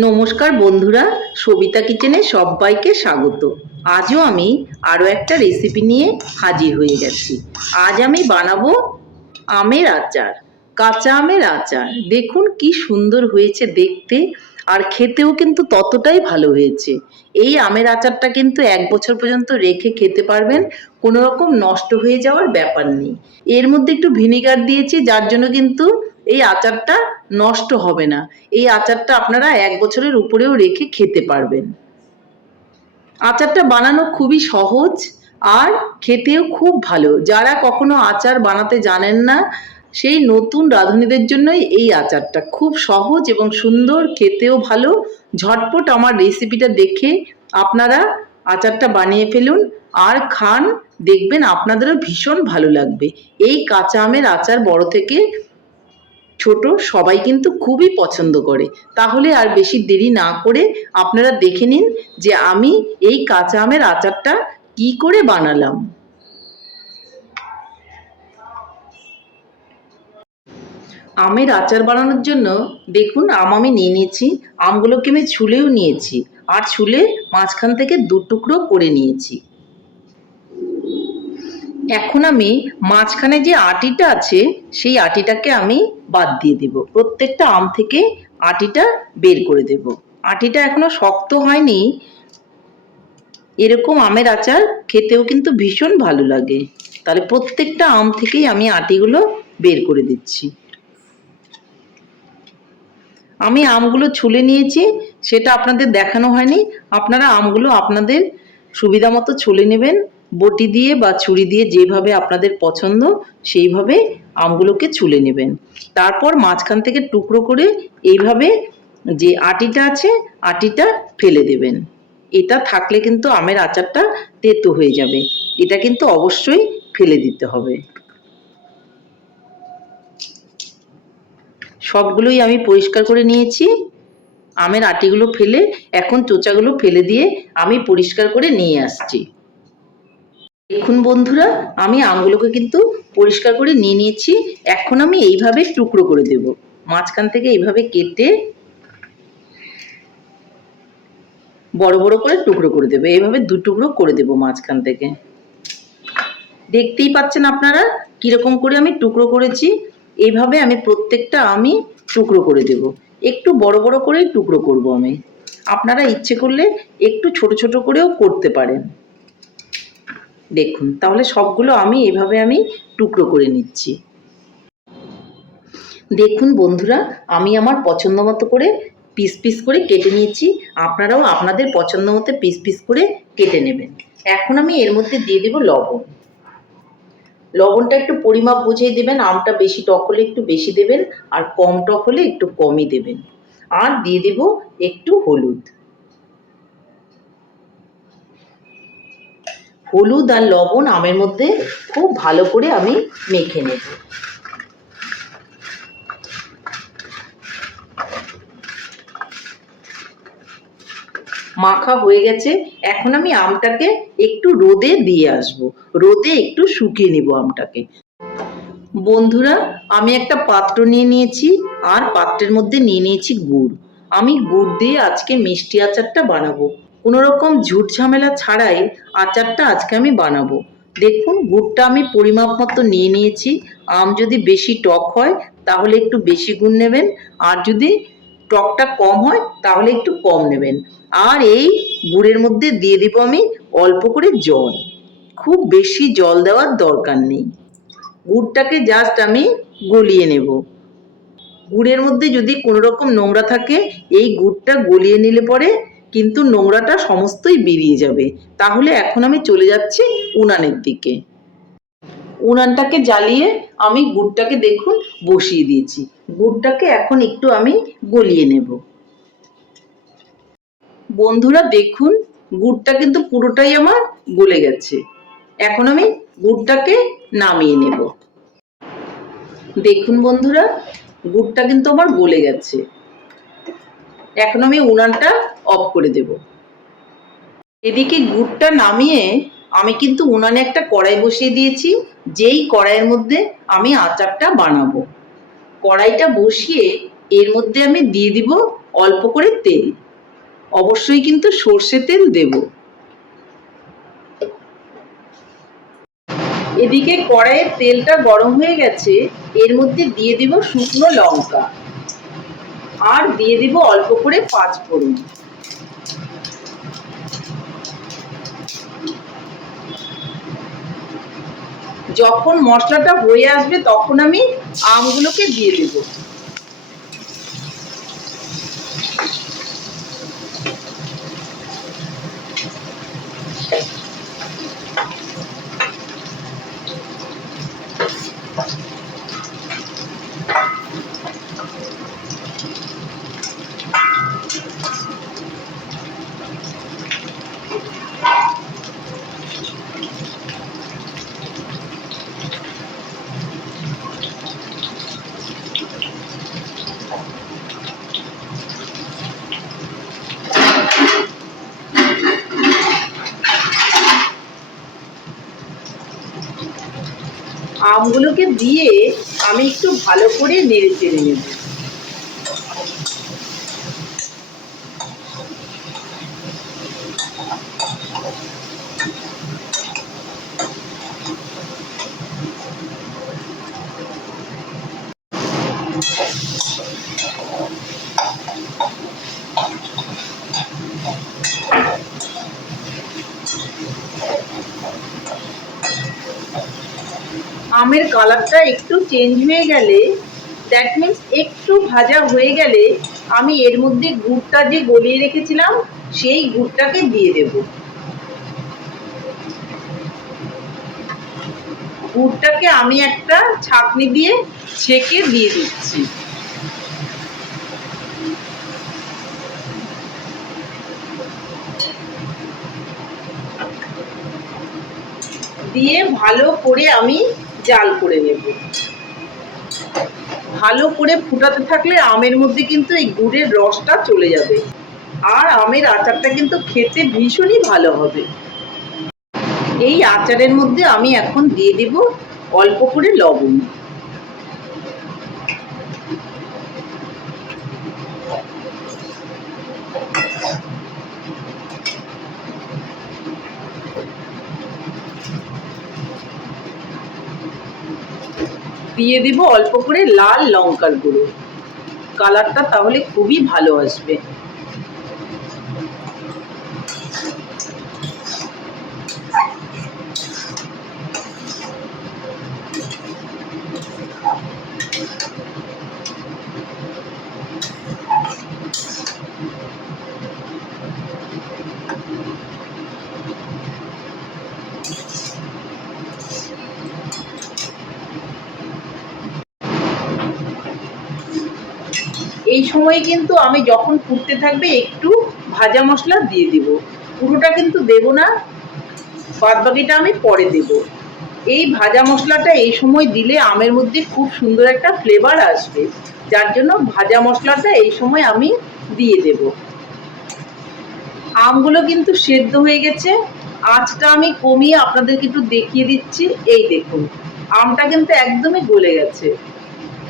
নমস্কার বন্ধুরা, সবিতা কিচেনে সবাইকে স্বাগত। আজও আমি আরও একটা রেসিপি নিয়ে হাজির হয়ে গেছি। আজ আমি বানাবো আমের আচার, কাঁচা আমের আচার। দেখুন কি সুন্দর হয়েছে দেখতে, আর খেতেও কিন্তু ততটাই ভালো হয়েছে। এই আমের আচারটা কিন্তু এক বছর পর্যন্ত রেখে খেতে পারবেন, কোনো রকম নষ্ট হয়ে যাওয়ার ব্যাপার নেই। এর মধ্যে একটু ভিনিগার দিয়েছি, যার জন্য কিন্তু এই আচারটা নষ্ট হবে না। এই আচারটা আপনারা এক বছরের উপরেও রেখে খেতে পারবেন। আচারটা বানানো খুবই সহজ আর খেতেও খুব ভালো। যারা কখনো আচার বানাতে জানেন না, সেই নতুন রাঁধুনিদের জন্যই এই আচারটা খুব সহজ এবং সুন্দর, খেতেও ভালো। ঝটপট আমার রেসিপিটা দেখে আপনারা আচারটা বানিয়ে ফেলুন আর খান, দেখবেন আপনাদেরও ভীষণ ভালো লাগবে। এই কাঁচা আমের আচার বড় থেকে ছোট, সবাই কিন্তু খুবই পছন্দ করে। তাহলে আর বেশি দেরি না করে আপনারা দেখে নিন যে আমি এই কাঁচা আমের আচারটা কি করে বানালাম। আমের আচার বানানোর জন্য দেখুন আম আমি নিয়ে নিয়েছি, আমগুলোকে আমি ছুলেও নিয়েছি। আর ছুলে মাঝখান থেকে দু টুকরো করে নিয়েছি। এখন আমি মাঝখানে যে আটিটা আছে, সেই আটিটাকে আমি বাদ দিয়ে দেব। প্রত্যেকটা আম থেকে আটিটা বের করে দেব। আটিটা এখনও শক্ত হয়নি। এরকম আমের আচার খেতেও কিন্তু ভীষণ ভালো লাগে। তাহলে প্রত্যেকটা আম থেকেই আমি আটিগুলো বের করে দিচ্ছি। আমি আমগুলো ছুলে নিয়েছি, সেটা আপনাদের দেখানো হয়নি। আপনারা আমগুলো আপনাদের সুবিধা মতো ছুলে নেবেন। বটি দিয়ে বা ছুরি দিয়ে যেভাবে আপনাদের পছন্দ, সেইভাবে আমগুলোকে ছুলে নেবেন। তারপর মাঝখান থেকে টুকরো করে এইভাবে যে আটিটা আছে, আটিটা ফেলে দেবেন। এটা থাকলে কিন্তু আমের আচারটা তেতো হয়ে যাবে। এটা কিন্তু অবশ্যই ফেলে দিতে হবে। সবগুলোই আমি পরিষ্কার করে নিয়েছি। আমের আটিগুলো ফেলে, এখন চোচাগুলো ফেলে দিয়ে আমি পরিষ্কার করে নিয়ে আসছি। দেখুন বন্ধুরা, আমি আমগুলোকে কিন্তু পরিষ্কার করে নিয়ে নিয়েছি। এখন আমি এইভাবে টুকরো করে দেব। মাঝখান থেকে এইভাবে কেটে বড় বড় করে টুকরো করে দেবো। এইভাবে দু টুকরো করে দেবো মাঝখান থেকে। দেখতেই পাচ্ছেন আপনারা কীরকম করে আমি টুকরো করেছি? এইভাবে আমি প্রত্যেকটা আমি টুকরো করে দেব। একটু বড় বড় করে টুকরো করব আমি। আপনারা ইচ্ছে করলে একটু ছোট ছোট করেও করতে পারেন। দেখুন, তাহলে সবগুলো আমি এভাবে আমি টুকরো করে নিচ্ছি। দেখুন বন্ধুরা, আমি আমার পছন্দ মতো করে পিস পিস করে কেটে নিয়েছি। আপনারাও আপনাদের পছন্দ মতো পিস পিস করে কেটে নেবেন। এখন আমি এর মধ্যে দিয়ে দেব লবণ। লবণটা একটু পরিমাপ বুঝিয়ে দেবেন, আমটা বেশি টক হলে একটু বেশি দেবেন, আর কম টক হলে একটু কমই দেবেন। আর দিয়ে দেব একটু হলুদ। হলুদ আর লবণ আমের মধ্যে খুব ভালো করে আমি মেখে নেব। মাখা হয়ে গেছে, এখন আমি আমটাকে একটু রোদে দিয়ে আসব। রোদে একটু শুকিয়ে নিব আমটাকে। বন্ধুরা, আমি একটা পাত্র নিয়ে নিয়েছি, আর পাত্রের মধ্যে নিয়ে নিয়েছি গুড়। আমি গুড় দিয়ে আজকে মিষ্টি আচারটা বানাবো। কোনো রকম ঝুট ঝামেলা ছাড়াই আচারটা আজকে আমি বানাবো। দেখুন, গুড়টা আমি পরিমাপ মতো নিয়ে নিয়েছি। আম যদি বেশি টক হয়, তাহলে একটু বেশি গুড় নেবেন। আর যদি টকটা কম হয়, তাহলে একটু কম নেবেন। আর এই গুড়ের মধ্যে দিয়ে দিব আমি অল্প করে জল। খুব বেশি জল দেওয়ার দরকার নেই। গুড়টাকে জাস্ট আমি গলিয়ে নেব। গুড়ের মধ্যে যদি কোনো রকম নোংরা থাকে, এই গুড়টা গলিয়ে নিলে পরে কিন্তু নোংরাটা সমস্তই বেরিয়ে যাবে। তাহলে এখন আমি চলে যাচ্ছি উনানের দিকে। উনানটাকে জ্বালিয়ে আমি গুড়টাকে দেখুন বসিয়ে দিয়েছি। গুড়টাকে এখন একটু আমি গলিয়ে নেব। বন্ধুরা দেখুন, গুড়টা কিন্তু পুরোটাই আমার গলে গেছে। এখন আমি গুড়টাকে নামিয়ে নেব। দেখুন বন্ধুরা, গুড়টা কিন্তু আমার গলে গেছে। এখন আমি উনানটা অফ করে দেব। এদিকে গুড়টা নামিয়ে আমি কিন্তু উনানে একটা কড়াই বসিয়ে দিয়েছি, যেই কড়াইয়ের মধ্যে আমি আচারটা বানাবো। কড়াইটা বসিয়ে এর মধ্যে আমি দিয়ে দিব অল্প করে তেল। অবশ্যই কিন্তু সর্ষে তেল দেব। এদিকে কড়াইয়ের তেলটা গরম হয়ে গেছে, এর মধ্যে দিয়ে দিব শুকনো লঙ্কা। আর দিয়ে দিব অল্প করে পাঁচ ফোড়ন যখন মশলাটা হয়ে আসবে তখন আমি আমগুলোকে দিয়ে দেব। আমগুলোকে দিয়ে আমি একটু ভালো করে নেড়ে চেড়ে নেব। আমের কালারটা একটু চেঞ্জ হয়ে গেলে দ্যাট মিন্স একটু ভাজা হয়ে গেলে আমি এর মধ্যে গুড়টা যে গলিয়ে রেখেছিলাম, সেই গুড়টাকে দিয়ে দেব। গুড়টাকে আমি একটা ছাঁকনি দিয়ে ছেঁকে দিয়ে দিচ্ছি। দিয়ে ভালো করে আমি জাল করে নেব। ভালো করে ফুটাতে থাকলে আমের মধ্যে কিন্তু এই গুড়ের রসটা চলে যাবে। আর আমের আচারটা কিন্তু খেতে ভীষণই ভালো হবে। এই আচারের মধ্যে আমি এখন দিয়ে দেব অল্প করে লবণ। দিয়ে দিব অল্প করে লাল লঙ্কার গুঁড়ো। কালারটা তাহলে খুবই ভালো আসবে। এই সময় কিন্তু আমি যখন ফুটতে থাকবে একটু ভাজা মশলা দিয়ে দিব। পুরোটা কিন্তু দেব না, বাদ বাকিটা আমি পরে দেব। এই ভাজা মশলাটা এই সময় দিলে আমের মধ্যে খুব সুন্দর একটা ফ্লেভার আসবে। যার জন্য ভাজা মশলাটা এই সময় আমি দিয়ে দেব। আমগুলো কিন্তু সেদ্ধ হয়ে গেছে। আঁচটা আমি কমিয়ে আপনাদেরকে একটু দেখিয়ে দিচ্ছি। এই দেখুন, আমটা কিন্তু একদমই গলে গেছে।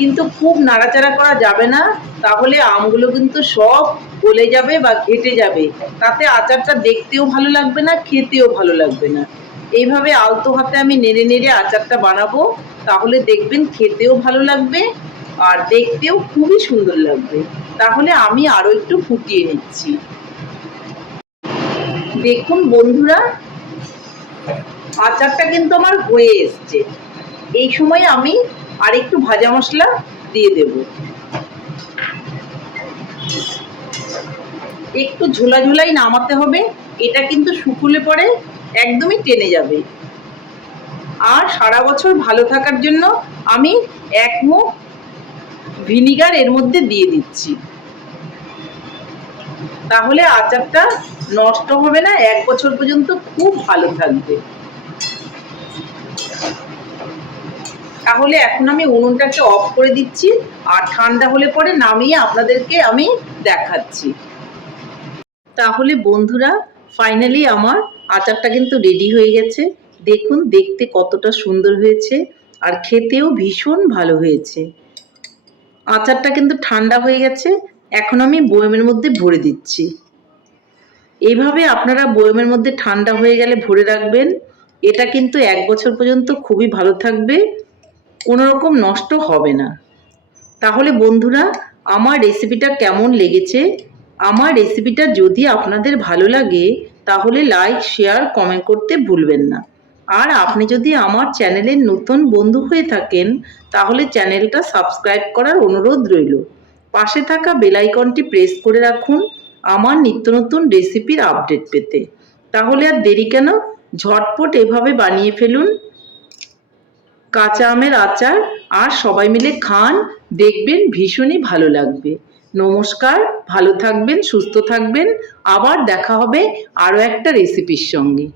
কিন্তু খুব নাড়াচাড়া করা যাবে না, তাহলে আমগুলো কিন্তু সব গলে যাবে বা ঘেটে যাবে। তাতে আচারটা দেখতেও ভালো লাগবে না, খেতেও ভালো লাগবে না। এইভাবে আলতো হাতে আমি নেড়ে নেড়ে আচারটা বানাবো, তাহলে দেখবেন খেতেও ভালো লাগবে আর দেখতেও খুবই সুন্দর লাগবে। তাহলে আমি আরও একটু ফুটিয়ে নিচ্ছি। দেখুন বন্ধুরা, আচারটা কিন্তু আমার হয়ে এসছে। এই সময় আমি আর একটু ভাজা মশলা দিয়ে দেব। একটু ঝোলা ঝোলাই নামাতে হবে, এটা কিন্তু শুকুলে পরে একদমই টেনে যাবে। আর সারা বছর ভালো থাকার জন্য আমি এক মুখ ভিনিগার এর মধ্যে দিয়ে দিচ্ছি। তাহলে আচারটা নষ্ট হবে না, এক বছর পর্যন্ত খুব ভালো থাকবে। তাহলে এখন আমি উনুনটাকে অফ করে দিচ্ছি, আর ঠান্ডা হলে পরে নামিয়ে আপনাদেরকে আমি দেখাচ্ছি। তাহলে বন্ধুরা ফাইনালি আমার আচারটা কিন্তু রেডি হয়ে গেছে। দেখুন, দেখতে কতটা সুন্দর হয়েছে, আর খেতেও ভীষণ ভালো হয়েছে। আচারটা কিন্তু ঠান্ডা হয়ে গেছে, এখন আমি বয়মের মধ্যে ভরে দিচ্ছি। এইভাবে আপনারা বয়মের মধ্যে ঠান্ডা হয়ে গেলে ভরে রাখবেন। এটা কিন্তু এক বছর পর্যন্ত খুবই ভালো থাকবে। কোনো রকম নষ্ট হবে না। তাহলে বন্ধুরা, আমার রেসিপিটা কেমন লেগেছে? আমার রেসিপিটা যদি আপনাদের ভালো লাগে, তাহলে লাইক শেয়ার কমেন্ট করতে ভুলবেন না। আর আপনি যদি আমার চ্যানেলের নতুন বন্ধু হয়ে থাকেন, তাহলে চ্যানেলটা সাবস্ক্রাইব করার অনুরোধ রইল। পাশে থাকা বেলাইকনটি প্রেস করে রাখুন আমার নিত্য নতুন রেসিপির আপডেট পেতে। তাহলে আর দেরি কেন? ঝটপট এভাবে বানিয়ে ফেলুন। কাঁচা আমের আচার আর সবাই মিলে খান, দেখবেন ভীষণই ভালো লাগবে। নমস্কার, ভালো থাকবেন, সুস্থ থাকবেন। আবার দেখা হবে আরও একটা রেসিপির সঙ্গে।